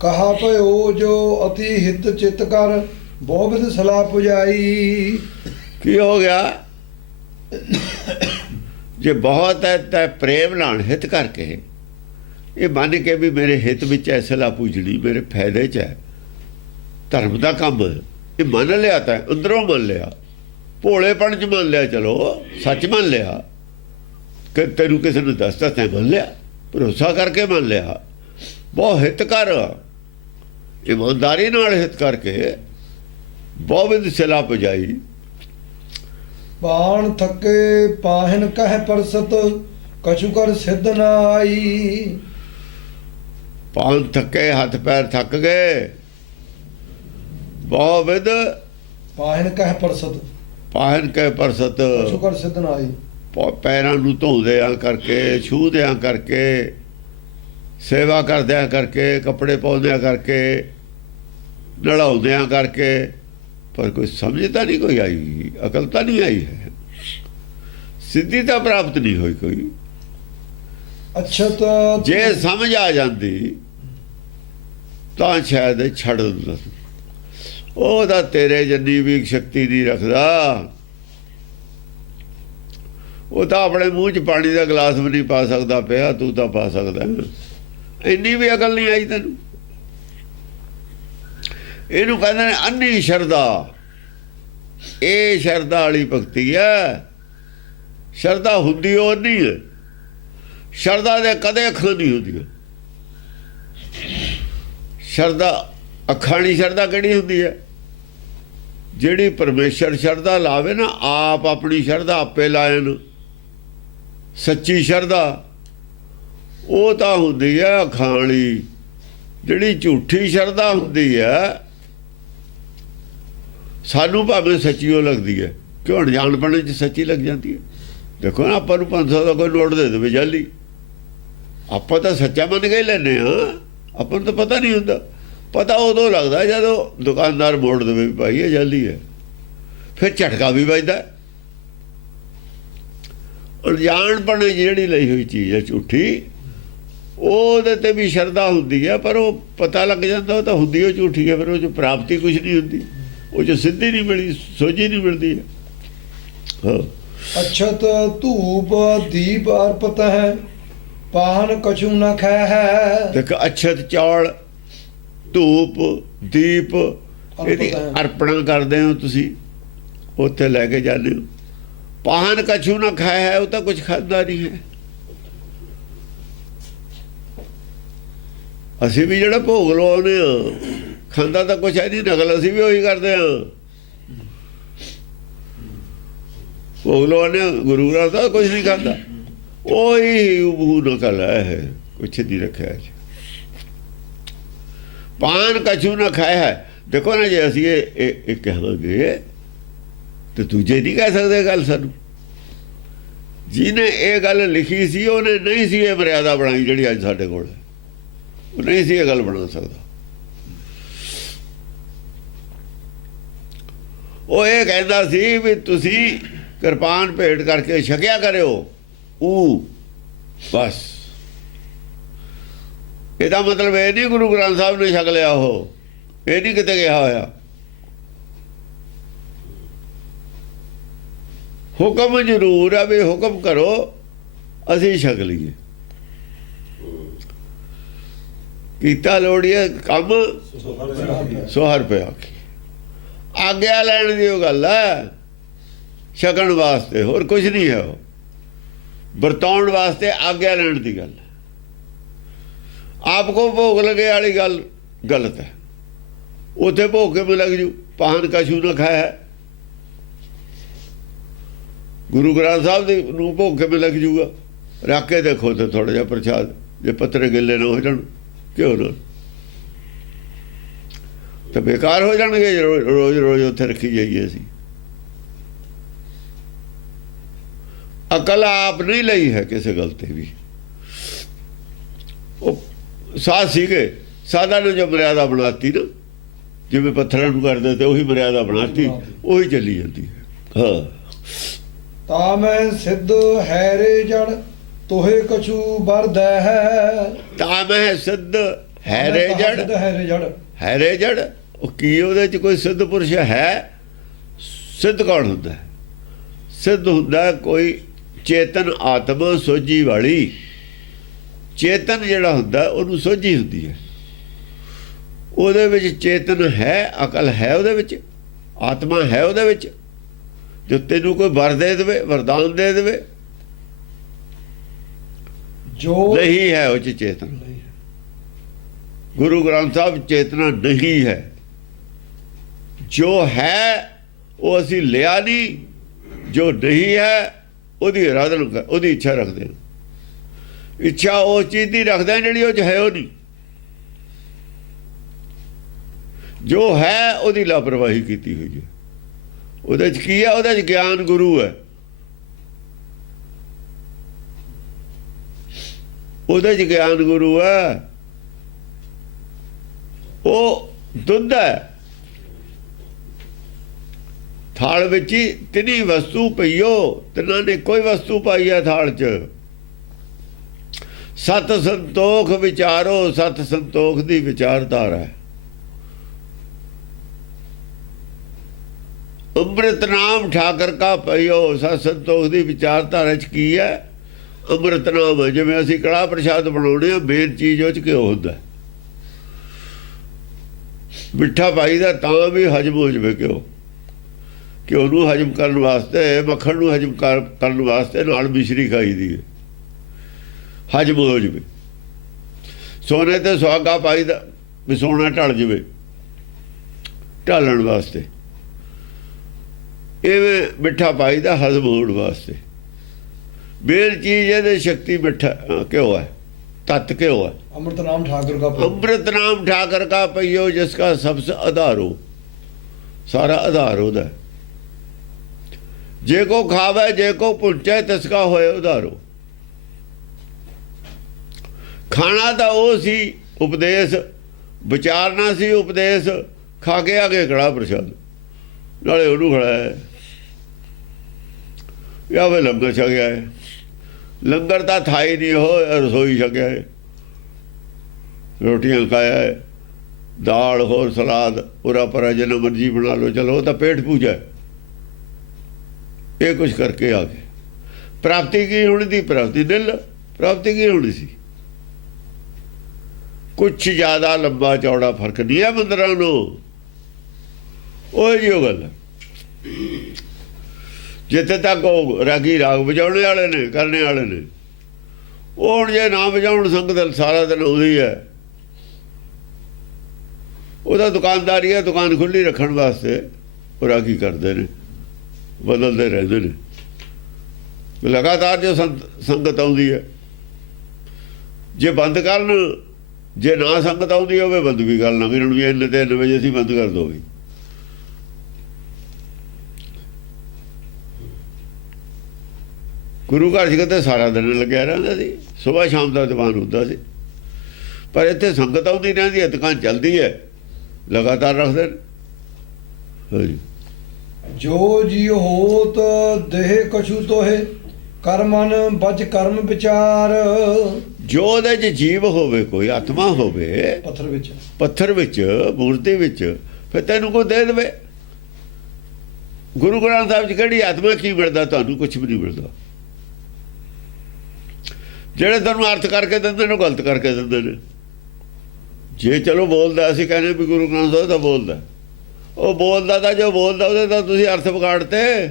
ਕਹਾ ਭਇਓ ਜੋ ਅਤੀ ਹਿਤ ਚਿਤ ਕਰ ਬਹੁ ਸਲਾਹ ਪੁਜਾਈ। ਕੀ ਹੋ ਗਿਆ? ਜੇ ਬਹੁਤ ਹੈ, ਤਾਂ ਪ੍ਰੇਮ ਨਾਲ ਹਿੱਤ ਕਰਕੇ। ਇਹ ਮੰਨ ਕੇ ਵੀ ਮੇਰੇ ਹਿੱਤ ਵਿੱਚ ਐ ਸਲਾਹ ਪੁੱਜਣੀ, ਮੇਰੇ ਫਾਇਦੇ 'ਚ ਹੈ ਧਰਮ ਦਾ ਕੰਮ। ਇਹ ਮੰਨ ਲਿਆ ਤਾਂ ਅੰਦਰੋਂ ਮੰਨ ਲਿਆ। ਭੋਲੇਪਣ 'ਚ ਮੰਨ ਲਿਆ, ਚਲੋ, ਸੱਚ ਮੰਨ ਲਿਆ। ਕਿ ਤੈਨੂੰ ਕਿਸੇ ਨੇ ਦੱਸਤਾ ਤੈਂ ਮੰਨ ਲਿਆ। ਭਰੋਸਾ ਕਰਕੇ ਮੰਨ ਲਿਆ। ਬਹੁਤ ਹਿੱਤ ਕਰ ਇਮਾਨਦਾਰੀ ਨਾਲ ਹਿੱਤ ਕਰਕੇ ਬਹੁਤ ਸਲਾਹ ਪੁਜਾਈ। ਬਾਣ ਥੱਕੇ ਪਾਹਨ ਕਹਿ ਪਰਸਤ ਕਛੂ ਕਰ ਸਿੱਧ ਨਾ ਆਈ। ਪਾਨ ਥੱਕੇ ਹੱਥ ਪੈਰ ਥੱਕ ਗਏ। ਬਹੁ ਵਿਦ ਪਾਹਨ ਕਹਿ ਪਰਸਤ ਪਾਹਨ ਕੇ ਪਰਸਤ। ਕਛੂ ਕਰ ਸਿੱਧ ਨਾ ਆਈ। ਪੈਰਾਂ ਨੂੰ ਧੋਦਿਆਂ ਕਰਕੇ ਛੂਹਦਿਆਂ ਕਰਕੇ ਸੇਵਾ ਕਰਦਿਆਂ ਕਰਕੇ ਕੱਪੜੇ ਪਾਉਂਦਿਆਂ ਕਰਕੇ ਨਲਾਉਂਦਿਆਂ ਕਰਕੇ ਪਰ ਕੋਈ ਸਮਝ ਤਾਂ ਨਹੀਂ ਕੋਈ ਆਈ ਅਕਲ ਤਾਂ ਨਹੀਂ ਆਈ ਹੈ ਸਿੱਧੀ ਤਾਂ ਪ੍ਰਾਪਤ ਨਹੀਂ ਹੋਈ ਕੋਈ ਅਛਤ ਜੇ ਸਮਝ ਆ ਜਾਂਦੀ ਤਾਂ ਸ਼ਾਇਦ ਛੱਡ ਦਿੰਦਾ ਸੀ। ਉਹਦਾ ਤੇਰੇ ਜੰਨੀ ਵੀ ਸ਼ਕਤੀ ਨਹੀਂ ਰੱਖਦਾ ਉਹ ਤਾਂ ਆਪਣੇ ਮੂੰਹ 'ਚ ਪਾਣੀ ਦਾ ਗਲਾਸ ਵੀ ਨਹੀਂ ਪਾ ਸਕਦਾ ਪਿਆ ਤੂੰ ਤਾਂ ਪਾ ਸਕਦਾ। ਇੰਨੀ ਵੀ ਅਕਲ ਨਹੀਂ ਆਈ ਤੈਨੂੰ ਇਹਨੂੰ ਕਹਿੰਦੇ ਨੇ ਅੰਨੀ ਸ਼ਰਦਾ ਇਹ ਸ਼ਰਦਾ ਵਾਲੀ ਭਗਤੀ ਹੈ। ਸ਼ਰਦਾ ਹੁੰਦੀ ਉਹ ਨਹੀਂ ਹੈ। ਸ਼ਰਦਾ ਦੇ ਕਦੇ ਅੱਖਾਂ ਨਹੀਂ ਹੁੰਦੀਆਂ ਸ਼ਰਦਾ ਅੱਖਾਂ ਨਹੀਂ ਸ਼ਰਦਾ ਕਿਹੜੀ ਹੁੰਦੀ ਹੈ? ਜਿਹੜੀ ਪਰਮੇਸ਼ਰ ਸ਼ਰਦਾ ਲਾਵੇ ਨਾ, ਆਪ ਆਪਣੀ ਸ਼ਰਦਾ ਆਪੇ ਲਾਇਨ ਸੱਚੀ ਸ਼ਰਦਾ ਉਹ ਤਾਂ ਹੁੰਦੀ ਹੈ ਅਖਾਣੀ। ਜਿਹੜੀ ਝੂਠੀ ਸ਼ਰਦਾ ਹੁੰਦੀ ਹੈ ਸਾਨੂੰ ਭਾਵੇਂ ਸੱਚੀ ਉਹ ਲੱਗਦੀ ਹੈ। ਕਿਉਂ ਅਣਜਾਣਪਣੇ ਚ ਸੱਚੀ ਲੱਗ ਜਾਂਦੀ ਹੈ। ਦੇਖੋ ਨਾ, ਆਪਾਂ ਨੂੰ 500 ਦਾ ਕੋਈ ਨੋਟ ਦੇ ਦੇਵੇ ਜਾਲੀ। ਆਪਾਂ ਤਾਂ ਸੱਚਾ ਮੰਨ ਕੇ ਹੀ ਲੈਨੇ ਆ ਆਪਾਂ ਨੂੰ ਤਾਂ ਪਤਾ ਨਹੀਂ ਹੁੰਦਾ। ਪਤਾ ਉਦੋਂ ਲੱਗਦਾ ਜਦੋਂ ਦੁਕਾਨਦਾਰ ਮੋੜ ਦੇਵੇ ਵੀ ਭਾਈ ਇਹ ਜਾਲੀ ਹੈ। ਫਿਰ ਝਟਕਾ ਵੀ ਵੱਜਦਾ ਅਣਜਾਣਪਣੇ ਜਿਹੜੀ ਲਈ ਹੋਈ ਚੀਜ਼ ਹੈ ਝੂਠੀ, ਉਹਦੇ ਤੇ ਵੀ ਸ਼ਰਧਾ ਹੁੰਦੀ ਹੈ, ਪਰ ਉਹ ਪਤਾ ਲੱਗ ਜਾਂਦਾ, ਉਹ ਤਾਂ ਹੁੰਦੀ ਉਹ ਝੂਠੀ ਹੈ, ਫਿਰ ਉਹ ਚ ਪ੍ਰਾਪਤੀ ਕੁਝ ਨਹੀਂ ਹੁੰਦੀ। ਉਹ ਚ ਸਿੱਧੀ ਨਹੀਂ ਮਿਲੀ ਸੋਝੀ ਨਹੀਂ ਮਿਲਦੀ। ਹੈ। ਹਾਂ ਅਛਤ ਧੂਪ ਦੀਪ ਅਰਪਤ ਹੈ ਪਾਹਨ ਕਛੂ ਨਾ ਖੈ ਹੈ। ਦੇਖ ਅਛਤ ਚੌਲ ਧੂਪ ਦੀਪ ਇਹਦੀ ਹੈ। ਅਰਪਣਾ ਕਰਦੇ ਹੋ ਤੁਸੀਂ ਉੱਥੇ ਲੈ ਕੇ ਜਾਂਦੇ ਹੋ। ਪਾਹਨ ਕਛੂ ਨਾ ਖਾਇਆ ਹੈ ਉਹ ਤਾਂ ਕੁਝ ਖਾਦਾ ਨਹੀਂ ਹੈ। ਅਸੀਂ ਵੀ ਜਿਹੜਾ ਭੋਗ ਲਵਾਉਂਦੇ ਆ ਖਾਂਦਾ ਤਾਂ ਕੁਛ ਹੈ ਨਹੀਂ, ਨਕਲ ਅਸੀਂ ਵੀ ਉਹੀ ਕਰਦੇ ਹਾਂ। ਭੋਗ ਲਵਾਉਂਦੇ ਗੁਰੂ ਗ੍ਰੰਥ ਸਾਹਿਬ ਕੁਝ ਨਹੀਂ ਖਾਂਦਾ ਉਹੀ ਉਹ ਨਕਲ ਹੈ ਕੁਛ ਨਹੀਂ ਰੱਖਿਆ ਜੀ ਪਾਨ ਕਛੂ ਨਾ ਖਾਇਆ ਹੈ। ਦੇਖੋ ਨਾ ਜੇ ਅਸੀਂ ਇਹ ਇਹ- ਇਹ ਕਹਾਂਗੇ, ਤੇ ਦੂਜੇ ਨਹੀਂ ਕਹਿ ਸਕਦੇ ਗੱਲ ਸਾਨੂੰ। ਜਿਹਨੇ ਇਹ ਗੱਲ ਲਿਖੀ ਸੀ, ਉਹਨੇ ਨਹੀਂ ਸੀ ਇਹ ਮਰਿਆਦਾ ਬਣਾਈ ਜਿਹੜੀ ਅੱਜ ਸਾਡੇ ਕੋਲ ਉਹ ਨਹੀਂ ਸੀ ਇਹ ਗੱਲ ਬਣਾ ਸਕਦਾ। ਉਹ ਇਹ ਕਹਿੰਦਾ ਸੀ ਵੀ ਤੁਸੀਂ ਕਿਰਪਾਨ ਭੇਟ ਕਰਕੇ ਛਕਿਆ ਕਰਿਓ। ਉਹ ਬਸ। ਇਹਦਾ ਮਤਲਬ ਇਹ ਨਹੀਂ ਗੁਰੂ ਗ੍ਰੰਥ ਸਾਹਿਬ ਨੇ ਛਕ ਲਿਆ ਉਹ। ਇਹ ਨਹੀਂ ਕਿਤੇ ਗਿਆ ਹੋਇਆ। ਹੁਕਮ ਜ਼ਰੂਰ ਹੈ ਵੀ ਹੁਕਮ ਕਰੋ ਅਸੀਂ ਛਕ ਲਈਏ। ਕੀਤਾ ਲੋੜੀਏ ਕੰਮ ਸੌ ਰੁਪਏ ਆਖੀ ਆਗਿਆ ਲੈਣ ਦੀ ਉਹ ਗੱਲ ਹੈ। ਛਕਣ ਵਾਸਤੇ ਹੋਰ ਕੁਝ ਨਹੀਂ ਹੈ ਉਹ। ਵਰਤਾਉਣ ਵਾਸਤੇ ਆਗਿਆ ਲੈਣ ਦੀ ਗੱਲ ਆਪ ਕੋ ਭੋਗ ਲਗੇ ਵਾਲੀ ਗੱਲ ਗਲਤ ਹੈ। ਉਥੇ ਭੋਗ ਕੇ ਲੱਗ ਜੂ? ਪਾਹਨ ਕਛੂ ਨਾ ਖਾਇਆ। ਗੁਰੂ ਗ੍ਰੰਥ ਸਾਹਿਬ ਦੇ ਨੂੰ ਭੋਗ ਕੇ ਲੱਗ ਜੂਗਾ? ਰੱਖ ਕੇ ਦੇਖੋ ਤੇ ਥੋੜਾ ਜਿਹਾ ਪ੍ਰਸ਼ਾਦ, ਜੇ ਪੱਤਰੇ ਗਿੱਲੇ ਨਾ ਹੋ ਜਾਣ ਕਿਉਂ ਨਾ ਤਾਂ ਬੇਕਾਰ ਹੋ ਜਾਣਗੇ ਰੋਜ਼ ਰੋਜ਼ ਉੱਥੇ ਰੱਖੀ ਜਾਈਏ ਅਸੀਂ। ਅਕਲ ਆਪ ਨਹੀਂ ਲਈ ਹੈ ਕਿਸੇ ਗੱਲ ਤੇ ਵੀ। ਉਹ ਸਾਧ ਸੀਗੇ ਸਾਧਾ ਨੇ ਜੋ ਮਰਿਆਦਾ ਬਣਾਤੀ ਨਾ ਜਿਵੇਂ ਪੱਥਰਾਂ ਨੂੰ ਕਰਦੇ ਤੇ ਉਹੀ ਮਰਿਆਦਾ ਬਣਾਤੀ ਉਹੀ ਚੱਲੀ ਜਾਂਦੀ ਹੈ। ਹਾਂ। ਤਾ ਮੈਂ ਸਿੱਧ ਹੈਰੇ ਜੜ ਤੋਹੇ ਕਛੂ ਵਰਦੈ ਹੈ। ਤਾਂ ਮੈਂ ਸਿੱਧ ਹੈਰੇ ਜੜ ਹੈਰੇ ਜੜ ਹੈਰੇ ਜੜ ਉਹ ਕੀ ਉਹਦੇ ਚ ਕੋਈ ਸਿੱਧ ਪੁਰਸ਼ ਹੈ? ਸਿੱਧ ਕੌਣ ਹੁੰਦਾ? ਹੈ? ਸਿੱਧ ਹੁੰਦਾ ਕੋਈ ਚੇਤਨ ਆਤਮਾ ਸੋਝੀ ਵਾਲੀ। ਚੇਤਨ ਜਿਹੜਾ ਹੁੰਦਾ ਉਹਨੂੰ ਸੋਝੀ ਹੁੰਦੀ ਹੈ। ਉਹਦੇ ਵਿੱਚ ਚੇਤਨ ਹੈ ਅਕਲ ਹੈ ਉਹਦੇ ਵਿੱਚ ਆਤਮਾ ਹੈ ਉਹਦੇ ਵਿੱਚ। ਜੋ ਤੈਨੂੰ ਕੋਈ ਵਰ ਦੇ ਦੇਵੇ ਵਰਦਾਨ ਦੇ ਦੇਵੇ। ਜੋ ਨਹੀਂ ਹੈ ਉਹ ਚੇਤਨ। ਨਹੀਂ ਹੈ। ਗੁਰੂ ਗ੍ਰੰਥ ਸਾਹਿਬ ਚੇਤਨਾ ਨਹੀਂ ਹੈ। ਜੋ ਹੈ, ਉਹ ਅਸੀਂ ਲਿਆ ਨਹੀਂ, ਜੋ ਨਹੀਂ ਹੈ, ਉਹਦੀ ਇਰਾਦਨ ਉਹਦੀ ਇੱਛਾ ਰੱਖਦੇ ਹਾਂ। ਇੱਛਾ ਉਹ ਚੀਜ਼ ਦੀ ਰੱਖਦੇ ਹਾਂ ਜਿਹੜੀ ਉਹ ਚ ਹੈ ਉਹ ਨਹੀਂ। ਜੋ ਹੈ, ਉਹਦੀ ਲਾਪਰਵਾਹੀ ਕੀਤੀ ਹੋਈ ਹੈ। ਉਹਦੇ ਚ ਕੀ ਹੈ? ਉਹਦੇ ਚ ਗਿਆਨ ਗੁਰੂ ਹੈ। ਉਹਦੇ ਚ ਗਿਆਨ ਗੁਰੂ ਹੈ। ਉਹ ਦੁੱਧ ਹੈ। ਥਾਲ ਵਿੱਚ ਹੀ ਤਿੰਨੀ ਵਸਤੂ ਪਈਓ, ਤਿੰਨਾਂ ਨੇ ਕੋਈ ਵਸਤੂ ਪਾਈ ਹੈ ਥਾਲ 'ਚ? ਸਤ ਸੰਤੋਖ ਵਿਚਾਰੋ, ਸਤ ਸੰਤੋਖ ਦੀ ਵਿਚਾਰਧਾਰਾ ਹੈ। ਅੰਮ੍ਰਿਤ ਨਾਮ ਠਾਕਰ ਕਾ ਪਈਓ, ਸਤ ਸੰਤੋਖ ਦੀ ਵਿਚਾਰਧਾਰਾ 'ਚ ਕੀ ਹੈ? ਅੰਮ੍ਰਿਤ ਨਾਮ ਜਿਵੇਂ ਅਸੀਂ ਕੜਾ ਪ੍ਰਸ਼ਾਦ ਬਣਾਉਣੇ ਆ, ਮੇਨ ਚੀਜ਼ ਉਹ 'ਚ ਕਿਉਂ ਹੁੰਦਾ ਮਿੱਠਾ ਮਿੱਠਾ ਪਾਈਦਾ ਤਾਂ ਵੀ ਹਜਮ ਹੋ ਜਵੇ ਕਿਉਂ? ਘਿਓ ਨੂੰ ਹਜਮ ਕਰਨ ਵਾਸਤੇ ਮੱਖਣ ਨੂੰ ਹਜਮ ਕਰ- ਕਰਨ ਵਾਸਤੇ ਨਾਲ ਮਿਸ਼ਰੀ ਖਾਈਦੀ ਹੈ। ਹਜਮ ਹੋ ਜਵੇ। ਸੋਨੇ ਤੇ ਸੁਹਾਗਾ ਪਾਈਦਾ ਵੀ ਸੋਨਾ ਢਲ ਜਵੇ। ਢਾਲਣ ਵਾਸਤੇ। ਇਹ ਮਿੱਠਾ ਪਾਈਦਾ ਹਜਮ ਹੋਣ ਵਾਸਤੇ। ਮੇਨ ਚੀਜ਼ ਇਹਦੇ ਸ਼ਕਤੀ ਮਿੱਠਾ ਘਿਓ ਹੈ। ਤਤ ਘਿਓ ਹੈ। ਅੰਮ੍ਰਿਤ ਨਾਮ ਠਾਕੁਰ ਦਾ। ਅੰਮ੍ਰਿਤ ਨਾਮ ਠਾਕਰ ਕਾ ਪਈਓ ਜਿਸ ਕਾ ਸਬਸ ਆਧਾਰ ਹੋ। ਸਾਰਾ ਆਧਾਰ ਉਹਦਾ। ਜੇ ਕੋ ਖਾਵੇ, ਜੇ ਕੋ ਪੁੱਛੇ ਤਿਸ ਕਾ ਹੋਏ ਉਧਾਰੋ। ਖਾਣਾ ਤਾਂ ਉਹ ਸੀ, ਉਪਦੇਸ਼। ਵਿਚਾਰਨਾ ਸੀ, ਉਪਦੇਸ਼। ਖਾ ਕੇ ਆਗੇ ਕੜਾ ਪ੍ਰਸ਼ਾਦ। ਨਾਲੇ ਉਹਨੂੰ ਖੜਾ ਹੈ। ਯਾ ਵੇ ਲੰਗਰ ਛਕਿਆ ਹੈ। ਲੰਗਰ ਤਾਂ ਥਾਈ ਨਹੀਂ ਹੋ ਰਸੋਈ ਛਕਿਆ ਹੈ। ਰੋਟੀਆਂ ਖਾਇਆ ਹੈ। ਦਾਲ, ਹੋਰ ਸਲਾਦ ਪੂਰਾ ਪਰਾ ਜਿੰਨਾ ਮਰਜ਼ੀ ਬਣਾ ਲਓ, ਚਲੋ, ਉਹ ਤਾਂ ਪੇਟ ਪੂਜਾ ਹੈ। ਇਹ ਕੁਝ ਕਰਕੇ ਆ ਗਏ। ਪ੍ਰਾਪਤੀ ਕੀ ਹੋਣੀ ਦੀ? ਪ੍ਰਾਪਤੀ ਦਿਲ। ਪ੍ਰਾਪਤੀ ਕੀ ਹੋਣੀ ਸੀ? ਕੁਝ ਜ਼ਿਆਦਾ ਲੰਬਾ ਚੌੜਾ ਫ਼ਰਕ ਨਹੀਂ ਹੈ ਮੰਦਰਾਂ ਨੂੰ। ਉਹ ਜੀ ਉਹ ਗੱਲ ਹੈ। ਜਿੱਥੇ ਤੱਕ ਉਹ ਰਾਗੀ ਰਾਗ ਵਜਾਉਣ ਵਾਲੇ ਨੇ, ਕਰਨੇ ਵਾਲੇ ਨੇ, ਉਹ ਹੁਣ ਜੇ ਨਾ ਵਜਾਉਣ ਸੰਗਤ ਸਾਰਾ ਦਿਨ ਉਹਦੀ ਹੈ। ਉਹਦਾ ਦੁਕਾਨਦਾਰੀ ਹੈ, ਦੁਕਾਨ ਖੁੱਲੀ ਰੱਖਣ ਵਾਸਤੇ ਉਹ ਰਾਗੀ ਕਰਦੇ ਨੇ। ਬਦਲਦੇ ਰਹਿੰਦੇ ਨੇ। ਲਗਾਤਾਰ ਜੋ ਸੰਤ- ਸੰਗਤ ਆਉਂਦੀ ਹੈ। ਜੇ ਬੰਦ ਕਰਨ, ਜੇ ਨਾ ਸੰਗਤ ਆਉਂਦੀ ਹੋਵੇ ਬੰਦ ਵੀ ਗੱਲ ਨਾ ਹੁਣ ਵੀ ਇੰਨੇ ਤੇ ਇੰਨੇ ਵਜੇ ਅਸੀਂ ਬੰਦ ਕਰ ਦੋਗੇ। ਗੁਰੂ ਘਰ 'ਚ ਕਿਤੇ ਸਾਰਾ ਦਿਨ ਲੱਗਿਆ ਰਹਿੰਦਾ ਸੀ। ਸਵੇਰ ਸ਼ਾਮ ਦਾ ਦੀਵਾਨ ਹੁੰਦਾ ਸੀ। ਪਰ ਇੱਥੇ ਸੰਗਤ ਆਉਂਦੀ ਰਹਿੰਦੀ ਹੈ, ਦੁਕਾਨ ਚੱਲਦੀ ਹੈ। ਲਗਾਤਾਰ ਰੱਖਦੇ ਨੇ। ਹਾਂਜੀ। ਜੋ ਜੀ ਹੋਤ ਦੇਹ ਕਛੂ ਤੋਹੇ ਕਰਮਨ ਬਚ ਕਰਮ ਵਿਚਾਰ। ਜੋ ਉਹਦੇ 'ਚ ਜੀਵ ਹੋਵੇ ਕੋਈ ਆਤਮਾ ਹੋਵੇ ਪੱਥਰ ਵਿੱਚ। ਪੱਥਰ ਵਿੱਚ ਮੂਰਤੀ ਵਿੱਚ ਫਿਰ ਤੈਨੂੰ ਕੋਈ ਦੇ ਦੇਵੇ? ਗੁਰੂ ਗ੍ਰੰਥ ਸਾਹਿਬ 'ਚ ਕਿਹੜੀ ਆਤਮਾ ਕੀ ਮਿਲਦਾ ਤੁਹਾਨੂੰ ਕੁਝ ਵੀ ਨਹੀਂ ਮਿਲਦਾ। ਜਿਹੜੇ ਤੁਹਾਨੂੰ ਅਰਥ ਕਰਕੇ ਦਿੰਦੇ ਨੇ ਗਲਤ ਕਰਕੇ ਦਿੰਦੇ ਨੇ। ਜੇ ਚਲੋ ਬੋਲਦਾ ਅਸੀਂ ਕਹਿੰਦੇ ਵੀ ਗੁਰੂ ਗ੍ਰੰਥ ਸਾਹਿਬ ਤਾਂ ਬੋਲਦਾ। ਉਹ ਬੋਲਦਾ ਤਾਂ ਜੋ ਬੋਲਦਾ, ਉਹਦੇ ਤਾਂ ਤੁਸੀਂ ਅਰਥ ਵਿਗਾੜਤੇ।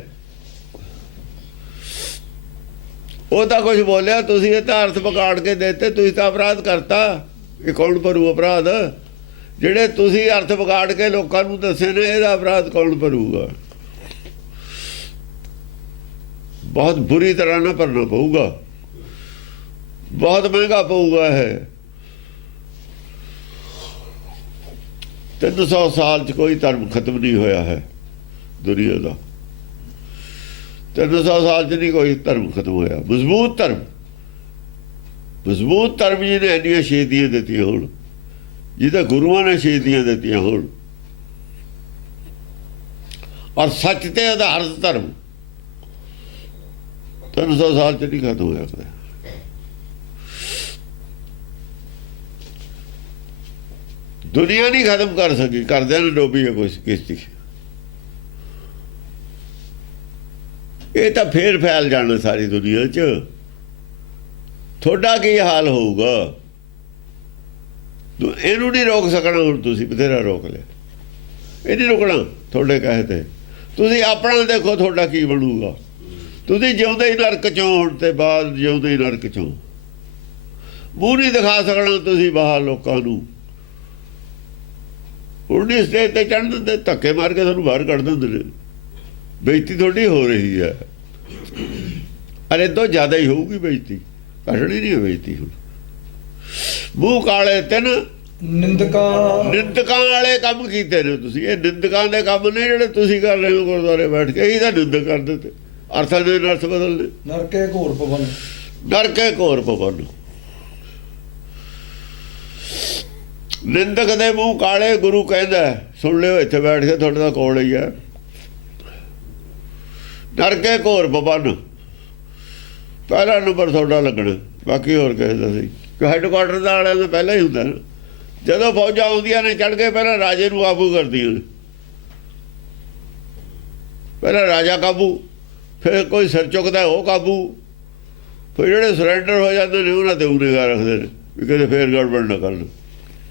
ਉਹ ਤਾਂ ਕੁਝ ਬੋਲਿਆ, ਤੁਸੀਂ ਇਹ ਤਾਂ ਅਰਥ ਵਿਗਾੜ ਕੇ ਦਿੱਤੇ, ਤੁਸੀਂ ਤਾਂ ਅਪਰਾਧ ਕਰਤਾ। ਇਹ ਕੌਣ ਭਰੂ ਅਪਰਾਧ? ਜਿਹੜੇ ਤੁਸੀਂ ਅਰਥ ਵਿਗਾੜ ਕੇ ਲੋਕਾਂ ਨੂੰ ਦੱਸੇ ਨੇ, ਇਹਦਾ ਅਪਰਾਧ ਕੌਣ ਭਰੂਗਾ? ਬਹੁਤ ਬੁਰੀ ਤਰ੍ਹਾਂ ਨਾਲ ਭਰਨਾ ਪਊਗਾ। ਬਹੁਤ ਮਹਿੰਗਾ ਪਊਗਾ ਇਹ। 300 ਸਾਲ ਚ ਕੋਈ ਧਰਮ ਖਤਮ ਨਹੀਂ ਹੋਇਆ ਹੈ ਦੁਨੀਆ ਦਾ। 300 ਸਾਲ ਚ ਨਹੀਂ ਕੋਈ ਧਰਮ ਖਤਮ ਹੋਇਆ। ਮਜ਼ਬੂਤ ਧਰਮ। ਮਜ਼ਬੂਤ ਧਰਮ ਜਿਹਨੇ ਇੰਨੀਆਂ ਸ਼ਹੀਦੀਆਂ ਦਿੱਤੀਆਂ ਹੋਣ, ਜਿਹਦਾ ਗੁਰੂਆਂ ਨੇ ਸ਼ਹੀਦੀਆਂ ਦਿੱਤੀਆਂ ਹੋਣ। ਔਰ ਸੱਚ ਤੇ ਆਧਾਰਿਤ ਧਰਮ 300 ਸਾਲ ਚ ਨਹੀਂ ਖਤਮ ਹੋਇਆ ਕਦੇ। ਦੁਨੀਆ ਨਹੀਂ ਖਤਮ ਕਰ ਸਕੀ ਕਰਦਿਆਂ ਨੇ ਡੋਬੀ ਹੈ ਕੋਈ ਕਿਸ਼ਤੀ। ਇਹ ਤਾਂ ਫੇਰ ਫੈਲ ਜਾਣਾ ਸਾਰੀ ਦੁਨੀਆ 'ਚ। ਤੁਹਾਡਾ ਕੀ ਹਾਲ ਹੋਊਗਾ? ਇਹਨੂੰ ਨਹੀਂ ਰੋਕ ਸਕਣਾ, ਹੁਣ ਤੁਸੀਂ ਬਥੇਰਾ ਰੋਕ ਲਿਆ। ਇਹ ਨਹੀਂ ਰੁਕਣਾ ਤੁਹਾਡੇ ਕਹੇ ਤੇ। ਤੁਸੀਂ ਆਪਣਾ ਦੇਖੋ ਤੁਹਾਡਾ ਕੀ ਬਣੂਗਾ। ਤੁਸੀਂ ਜਿਉਂਦੇ ਹੀ ਨਰਕ ਚੋਂ ਹੁਣ ਤੇ ਬਾਅਦ ਜਿਉਂਦੇ ਹੀ ਨਰਕ ਚੋਂ ਮੂੰਹ ਨਹੀਂ ਦਿਖਾ ਸਕਣਾ ਤੁਸੀਂ ਬਾਹਰ ਲੋਕਾਂ ਨੂੰ। ਨਹੀਂ ਸਟੇਜ ਤੇ ਚੜ੍ਹਨ ਦਿੰਦੇ ਧੱਕੇ ਮਾਰ ਕੇ ਤੁਹਾਨੂੰ ਬਾਹਰ ਕੱਢ ਦਿੰਦੇ ਨੇ। ਬੇਇੱਜ਼ਤੀ ਤੁਹਾਡੀ ਹੋ ਰਹੀ ਹੈ। ਅਰੇ ਤੋਂ ਜ਼ਿਆਦਾ ਹੀ ਹੋਊਗੀ ਬੇਇੱਜ਼ਤੀ। ਘਟਣੀ ਨਹੀਂ ਬੇਇੱਜ਼ਤੀ ਹੁਣ। ਮੂੰਹ ਕਾਲੇ ਤਿੰਨ ਨਿੰਦਕਾਂ। ਨਿੰਦਕਾਂ ਵਾਲੇ ਕੰਮ ਕੀਤੇ ਨੇ ਤੁਸੀਂ। ਇਹ ਨਿੰਦਕਾਂ ਦੇ ਕੰਮ ਨੇ ਜਿਹੜੇ ਤੁਸੀਂ ਕਰ ਰਹੇ ਹੋ ਗੁਰਦੁਆਰੇ ਬੈਠ ਕੇ। ਇਹੀ ਤਾਂ ਨਿੰਦਕ ਕਰਦੇ ਤੇ ਅਰਥਾਂ ਦੇ ਅਰਥ ਬਦਲਦੇ। ਨਰਕੇ ਘੋਰ ਪਵਨ ਡਰ ਕੇ ਘੋਰ ਪਵਨ ਨਿੰਦਕ ਦੇ ਮੂੰਹ ਕਾਲੇ ਗੁਰੂ ਕਹਿੰਦਾ ਸੁਣ ਲਿਓ, ਇੱਥੇ ਬੈਠ ਕੇ ਤੁਹਾਡੇ ਦਾ ਕੋਲ ਹੀ ਹੈ। ਡਰ ਕੇ ਘੋਰ ਪਵਨ ਪਹਿਲਾ ਨੰਬਰ ਤੁਹਾਡਾ ਲੱਗਣਾ। ਬਾਕੀ ਹੋਰ ਕਿਸੇ ਦਾ ਸੀ ਹੈੱਡਕੁਆਟਰ ਦਾ ਵਾਲਿਆਂ ਦਾ ਪਹਿਲਾਂ ਹੀ ਹੁੰਦਾ ਨਾ। ਜਦੋਂ ਫੌਜਾਂ ਆਉਂਦੀਆਂ ਨੇ ਚੜ ਕੇ ਪਹਿਲਾਂ ਰਾਜੇ ਨੂੰ ਕਾਬੂ ਕਰਦੀਆਂ ਨੇ। ਪਹਿਲਾਂ ਰਾਜਾ ਕਾਬੂ, ਫਿਰ ਕੋਈ ਸਿਰ ਚੁੱਕਦਾ, ਉਹ ਕਾਬੂ। ਫਿਰ ਜਿਹੜੇ ਸਰੈਂਡਰ ਹੋ ਜਾਂਦੇ ਨੇ, ਉਹਨਾਂ ਤੇ ਉਨੇਗਾ ਰੱਖਦੇ ਨੇ, ਵੀ ਕਿਤੇ ਫੇਰ ਗੜਬੜ ਨਾ ਕਰਨ।